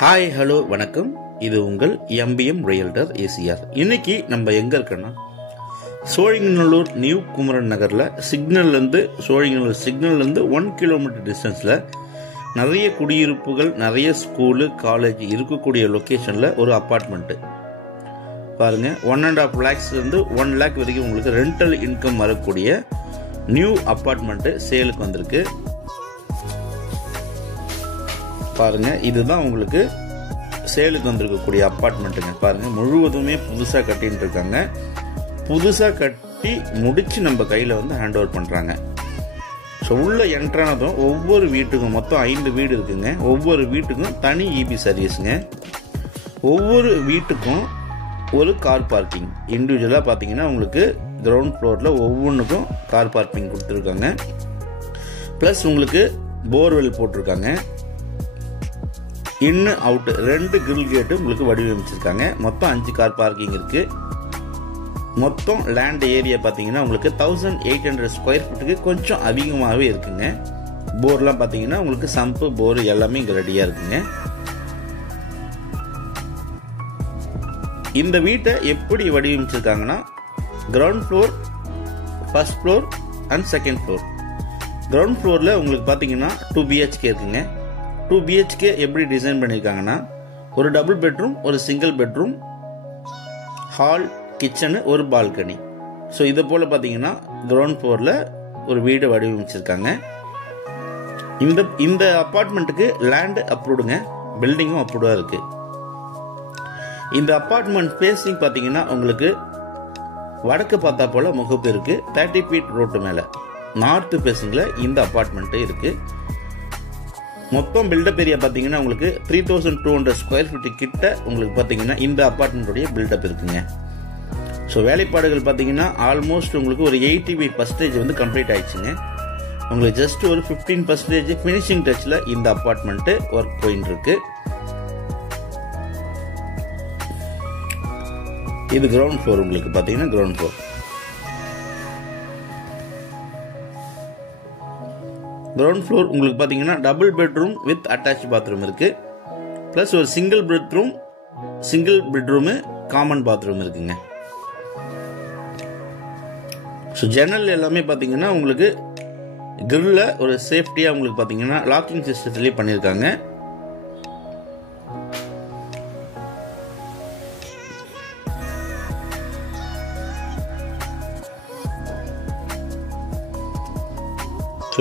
Hi, hello, வணக்கம். இது உங்கள் MBM ரியல்டர் ACR. இன்னைக்கு நம்ம எங்க இருக்கோம்னா சோழிங்கநல்லூர் நியூ குமரன் நகர்ல சோழிங்கநல்லூர் சிக்னல்லேருந்து 1 கிலோமீட்டர் டிஸ்டன்ஸ்ல நிறைய குடியிருப்புகள், நிறைய ஸ்கூலு, காலேஜ் இருக்கக்கூடிய லொக்கேஷன்ல ஒரு அப்பார்ட்மெண்ட் பாருங்க. 1.5 lakhs இருந்து 1 lakh வரைக்கும் உங்களுக்கு ரெண்டல் இன்கம் வரக்கூடிய நியூ அப்பார்ட்மெண்ட் சேலுக்கு வந்திருக்கு. பாருங்க, இதுதான் உங்களுக்கு சேலுக்கு வந்திருக்கக்கூடிய அப்பார்ட்மெண்ட்டுங்க. பாருங்க, முழுவதுமே புதுசா கட்டிட்டு இருக்காங்க. புதுசா கட்டி முடிச்சு நம்ம கையில வந்து ஹேண்ட் ஓவர் பண்றாங்க. ஸோ உள்ள என்ட்ரானதும் ஒவ்வொரு வீட்டுக்கும் மொத்தம் 5 வீடு இருக்குங்க. ஒவ்வொரு வீட்டுக்கும் தனி EB சர்வீஸுங்க. ஒவ்வொரு வீட்டுக்கும் ஒரு கார் பார்க்கிங் இண்டிவிஜுவலா பாத்தீங்கன்னா உங்களுக்கு கிரவுண்ட் ஃப்ளோர்ல ஒவ்வொன்றுக்கும் கார் பார்க்கிங் கொடுத்துருக்காங்க. பிளஸ் உங்களுக்கு போர்வெல் போட்டிருக்காங்க. இன் அவுட் 2 கிரில் கேட்டு உங்களுக்கு வடிவமைச்சிருக்காங்க. மொத்தம் 5 கார் பார்க்கிங் இருக்கு. மொத்தம் லேண்ட் ஏரியா பாத்தீங்கன்னா உங்களுக்கு 1800 ஸ்கொயர் ஃபீட்டுக்கு கொஞ்சம் அதிகமாகவே இருக்குங்க. போர்லாம் பாத்தீங்கன்னா உங்களுக்கு சம்பு, போர் எல்லாமே இங்க ரெடியா இருக்குங்க. இந்த வீட்டை எப்படி வடிவமைச்சிருக்காங்கன்னா ground floor, first floor and second floor. Ground ஃப்ளோர்ல உங்களுக்கு பாத்தீங்கன்னா 2 BHK இருக்குங்க. 2 BHK எப்படி டிசைன் பண்ணிருக்காங்கன்னா ஒரு டபுள் பெட்ரூம், ஒரு சிங்கிள் பெட்ரூம், ஹால், கிச்சனு, ஒரு பால்கனி. ஸோ இதை போல பார்த்தீங்கன்னா கிரவுண்ட் ஃப்ளோர்ல ஒரு வீடு வடிவமைச்சிருக்காங்க. இந்த அப்பார்ட்மெண்ட்டுக்கு லேண்ட் அப்ரூவ்டுங்க, பில்டிங்கும் அப்ரூவ்டா இருக்கு. இந்த அப்பார்ட்மெண்ட் ஃபேசிங் பார்த்தீங்கன்னா உங்களுக்கு வடக்கு பார்த்தா போல முகப்பு இருக்கு. 30 feet ரோட்டு மேல நார்த் ஃபேசிங்ல இந்த அப்பார்ட்மெண்ட் இருக்கு. மொத்தம் பில்டப் ஏரியா பாத்தீங்கன்னா உங்களுக்கு 3200 ஸ்கொயர் ஃபீட் கிட்ட உங்களுக்கு பாத்தீங்கன்னா இந்த அபார்ட்மெண்டோட பில்டப் இருக்குங்க. ஸோ வேலைப்பாடுகள் பாத்தீங்கன்னா ஆல்மோஸ்ட் உங்களுக்கு ஒரு 85% வந்து கம்ப்ளீட் ஆயிடுச்சுங்க. உங்களுக்கு ஜஸ்ட் ஒரு 15% பினிஷிங் டச்ல இந்த அபார்ட்மெண்ட் ஒர்க் போயிட்டு இருக்கு. இது கிரவுண்ட் ஃப்ளோர். உங்களுக்கு பாத்தீங்கன்னா கிரவுண்ட் ஃப்ளோர். கிரவுண்ட் ஃப்ளோர் உங்களுக்கு பாத்தீங்கன்னா double bedroom with attach bathroom இருக்கு. பிளஸ் ஒரு சிங்கிள் பெட்ரூம் காமன் பாத்ரூம் இருக்குங்க. ஸோ ஜன்னல் எல்லாமே பாத்தீங்கன்னா உங்களுக்கு கிரில்ல ஒரு சேஃப்டியா உங்களுக்கு பாத்தீங்கன்னா லாக்கிங் சிஸ்டத்திலேயே பண்ணிருக்காங்க.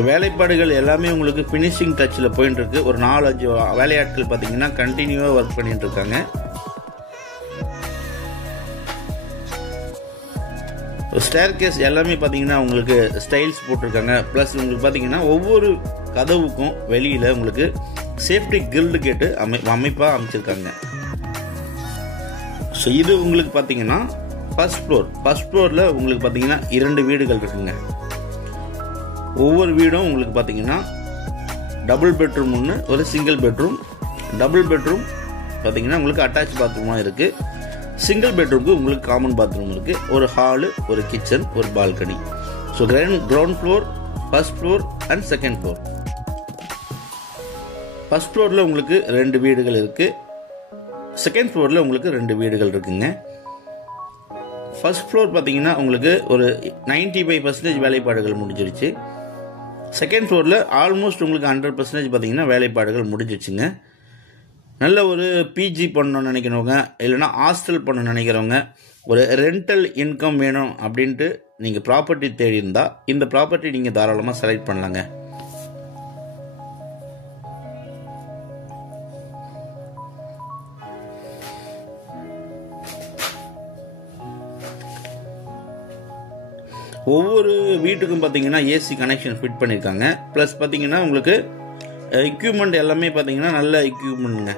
வேலைப்பாடுகள் எல்லாமே உங்களுக்கு பினிஷிங் டச்ல போயிட்டு இருக்கு. ஒரு 4-5 வேலையாட்கள் பாத்தீங்கன்னா கண்டினியூவா ஒர்க் பண்ணிட்டு இருக்காங்க. ஸ்டேர்கேஸ் எல்லாமே பாத்தீங்கன்னா உங்களுக்கு ஸ்டைல்ஸ் போட்டிருக்காங்க. பிளஸ் உங்களுக்கு பாத்தீங்கன்னா ஒவ்வொரு கதவுக்கும் வெளியில உங்களுக்கு சேஃப்டி கிரில் கேட்டு அமைப்பா அமைச்சிருக்காங்க. ஸோ இது உங்களுக்கு பாத்தீங்கன்னா ஃபர்ஸ்ட் ஃப்ளோர். ஃபர்ஸ்ட் ஃப்ளோர்ல உங்களுக்கு பாத்தீங்கன்னா 2 வீடுகள் இருக்குங்க. ஒவ்வொரு வீடும் உங்களுக்கு பாத்தீங்கன்னா டபுள் பெட்ரூம் ஒன்று, ஒரு சிங்கிள் பெட்ரூம். டபுள் பெட்ரூம் பாத்தீங்கன்னா உங்களுக்கு அட்டாச் பாத்ரூமா இருக்கு. சிங்கிள் பெட்ரூமுக்கு உங்களுக்கு காமன் பாத்ரூம் இருக்கு. ஒரு ஹாலு, ஒரு கிச்சன், ஒரு balcony. So ground floor, first floor and second floor. First ஃப்ளோர்ல உங்களுக்கு 2 வீடுகள் இருக்கு. செகண்ட் ஃப்ளோர்ல உங்களுக்கு 2 வீடுகள் இருக்குங்க. ஃபர்ஸ்ட் ஃப்ளோர் பாத்தீங்கன்னா உங்களுக்கு ஒரு 95% வேலைப்பாடுகள் முடிஞ்சிருச்சு. செகண்ட் ஃப்ளோர்ல ஆல்மோஸ்ட் உங்களுக்கு 100% பாத்தீங்கன்னா வேலைப்பாடுகள் முடிஞ்சிச்சுங்க. நல்ல ஒரு PG பண்ணணும்னு நினைக்கிறவங்க, இல்லைன்னா ஹாஸ்டல் பண்ண நினைக்கிறவங்க, ஒரு ரெண்டல் இன்கம் வேணும் அப்படின்ட்டு நீங்க ப்ராப்பர்ட்டி தேடி இருந்தா இந்த ப்ராப்பர்ட்டி நீங்க தாராளமா செலக்ட் பண்ணலாங்க. ஒவ்வொரு வீட்டுக்கும் பாத்தீங்கன்னா AC கனெக்ஷன் ஃபிட் பண்ணிருக்காங்க. பிளஸ் பாத்தீங்கன்னா உங்களுக்கு எக்யூப்மெண்ட் எல்லாமே பாத்தீங்கன்னா நல்ல எக்யூப்மெண்ட்ங்க.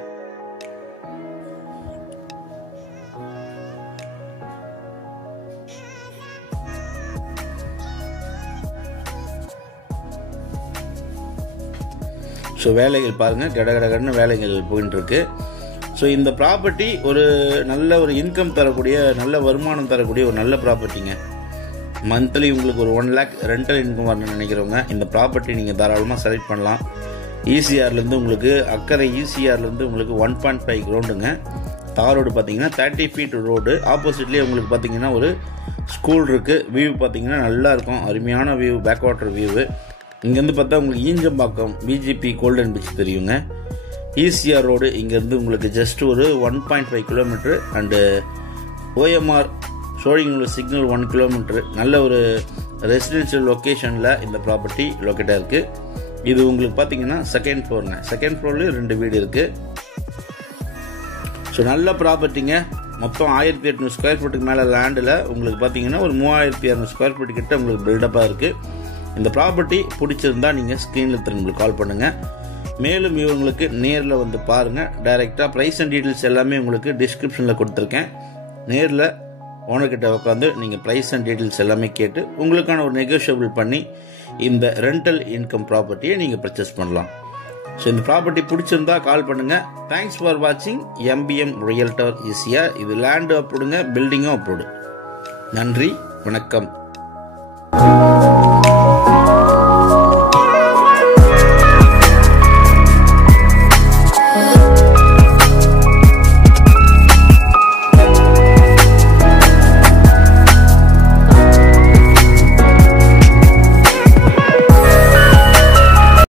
ஸோ வேலைகள் பாருங்க, கடகடன்னு வேலைகள் போயிட்டு இருக்கு. ஸோ இந்த ப்ராப்பர்ட்டி ஒரு நல்ல ஒரு இன்கம் தரக்கூடிய, நல்ல வருமானம் தரக்கூடிய ஒரு நல்ல ப்ராப்பர்ட்டிங்க. மந்த்லி உங்களுக்கு ஒரு 1 lakh ரெண்டல் இன்கம் வரணும்னு நினைக்கிறவங்க இந்த ப்ராப்பர்ட்டி நீங்கள் தாராளமாக செலக்ட் பண்ணலாம். ஈசிஆர்லேருந்து உங்களுக்கு அக்கறை ஈசிஆர்லேருந்து உங்களுக்கு 1.5 கிரவுண்டுங்க. தார் ரோடு பார்த்தீங்கன்னா 30 feet ரோடு. ஆப்போசிட்லேயே உங்களுக்கு பார்த்தீங்கன்னா ஒரு ஸ்கூல் இருக்குது. வியூ பார்த்தீங்கன்னா நல்லா இருக்கும், அருமையான வியூ, பேக் வாட்டர் வியூவு. இங்கேருந்து பார்த்தா உங்களுக்கு ஈஞ்சம்பாக்கம் பிஜிபி கோல்டன் பீச் தெரியுங்க. ஈசிஆர் ரோடு இங்கேருந்து உங்களுக்கு ஜஸ்ட் ஒரு 1.5 kilometre and OMR Sholinganallur signal 1 kilometre. நல்ல ஒரு ரெசிடென்ஷியல் லொக்கேஷனில் இந்த ப்ராப்பர்ட்டி லொக்கேட்டாக இருக்குது. இது உங்களுக்கு பார்த்தீங்கன்னா செகண்ட் ஃப்ளோருங்க. செகண்ட் ஃப்ளோர்லேயும் 2 வீடு இருக்குது. ஸோ நல்ல ப்ராப்பர்ட்டிங்க. மொத்தம் 1800 ஸ்கொயர் ஃபீட்டுக்கு மேலே லேண்டில் உங்களுக்கு பார்த்தீங்கன்னா ஒரு 3200 ஸ்கொயர் ஃபீட் கிட்ட உங்களுக்கு பில்டப்பாக இருக்குது. இந்த ப்ராப்பர்ட்டி பிடிச்சிருந்தா நீங்கள் ஸ்க்ரீனில் திரும்ப கால் பண்ணுங்கள். மேலும் இவங்களுக்கு நேரில் வந்து பாருங்கள். டைரெக்டாக ப்ரைஸ் அண்ட் டீட்டெயில்ஸ் எல்லாமே உங்களுக்கு டிஸ்கிரிப்ஷனில் கொடுத்துருக்கேன். நேரில் ஓனர்கிட்ட உட்காந்து நீங்கள் ப்ரைஸ் அண்ட் டீட்டெயில்ஸ் எல்லாமே கேட்டு உங்களுக்கான ஒரு நெகோஷியபிள் பண்ணி இந்த ரெண்டல் இன்கம் ப்ராப்பர்ட்டியை நீங்கள் பர்ச்சேஸ் பண்ணலாம். ஸோ இந்த ப்ராப்பர்ட்டி பிடிச்சிருந்தா கால் பண்ணுங்கள். தேங்க்ஸ் ஃபார் வாட்சிங் MBM ரியல்டர் ஈஸியாக. இது லேண்டு அப்ரூடுங்க, பில்டிங்கும் அப்ரூடு. நன்றி, வணக்கம்.